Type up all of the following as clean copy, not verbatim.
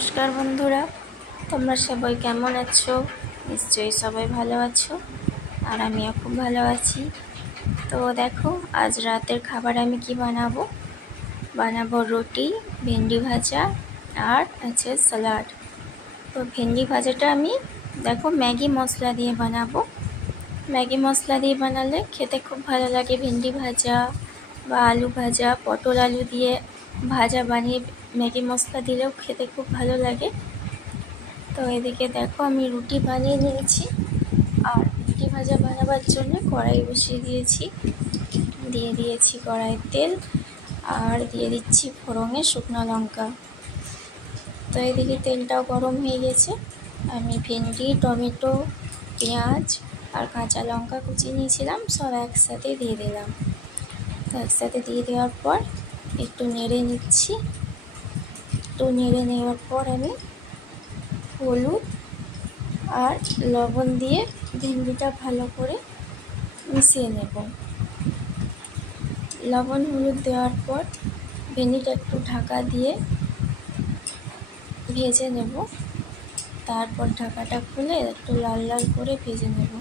নমস্কার বন্ধুরা, তোমরা সবাই কেমন আছো? নিশ্চয়ই সবাই ভালো আছো, আর আমিও খুব ভালো আছি। তো দেখো, আজ রাতের খাবার আমি কি বানাবো রুটি, ভেন্ডি ভাজা আর আছে স্যালাড। তো ভেন্ডি ভাজাটা আমি দেখো ম্যাগি মশলা দিয়ে বানাবো। ম্যাগি মশলা দিয়ে বানালে খেতে খুব ভালো লাগে। ভেন্ডি ভাজা বা আলু ভাজা, পটল আলু দিয়ে ভাজা বানিয়ে ম্যাগি মশলা দিলেও খেতে খুব ভালো লাগে। তো এদিকে দেখো আমি রুটি বানিয়ে নিয়েছি, আর রুটি ভাজা বানাবার জন্য কড়াই বসিয়ে দিয়েছি কড়াইয়ের তেল, আর দিয়ে দিচ্ছি ফোড়নে শুকনো লঙ্কা। তো এদিকে তেলটাও গরম হয়ে গেছে। আমি ভেন্ডি, টমেটো, পেঁয়াজ আর কাঁচা লঙ্কা কুচিয়ে নিয়েছিলাম, সব একসাথে দিয়ে দিলাম। তো একসাথে দিয়ে দেওয়ার পর একটু নেড়ে নিচ্ছি। একটু নেড়ে নেওয়ার পর আমি হলুদ আর লবণ দিয়ে ভেন্ডিটা ভালো করে মিশিয়ে নেব। লবণ হলুদ দেওয়ার পর ভেন্ডিটা একটু ঢাকা দিয়ে ভেজে নেব। তারপর ঢাকাটা খুলে একটু লাল লাল করে ভেজে নেব।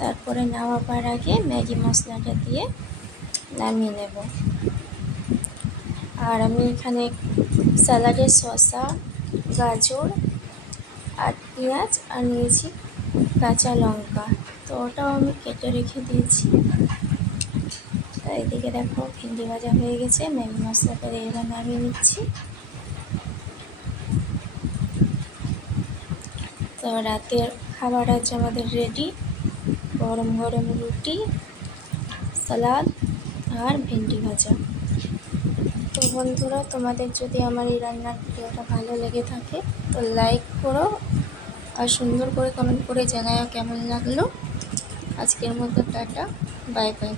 তারপরে নামাবার আগে ম্যাগি মশলাটা দিয়ে নামিয়ে নেব। আর আমি এখানে স্যালাডে শসা, গাজর আর পেঁয়াজ আর নিয়েছি কাঁচা লঙ্কা, তো ওটাও আমি কেটে রেখে দিয়েছি। তো এদিকে দেখো ভেন্ডি ভাজা হয়ে গেছে, ম্যাগি মশলাটা দিয়ে এবার নামিয়ে নিচ্ছি। তো রাতের খাবার আছে আমাদের রেডি, গরম গরম রুটি, স্যালাড আর ভেন্ডি ভাজা। তো বন্ধুরা, তোমাদের যদি আমার এই রান্নার ভিডিওটা ভালো লেগে থাকে তো লাইক করো, আর সুন্দর করে কমেন্ট করে জানাও কেমন লাগলো। আজকের মতো টাটা, বাই বাই।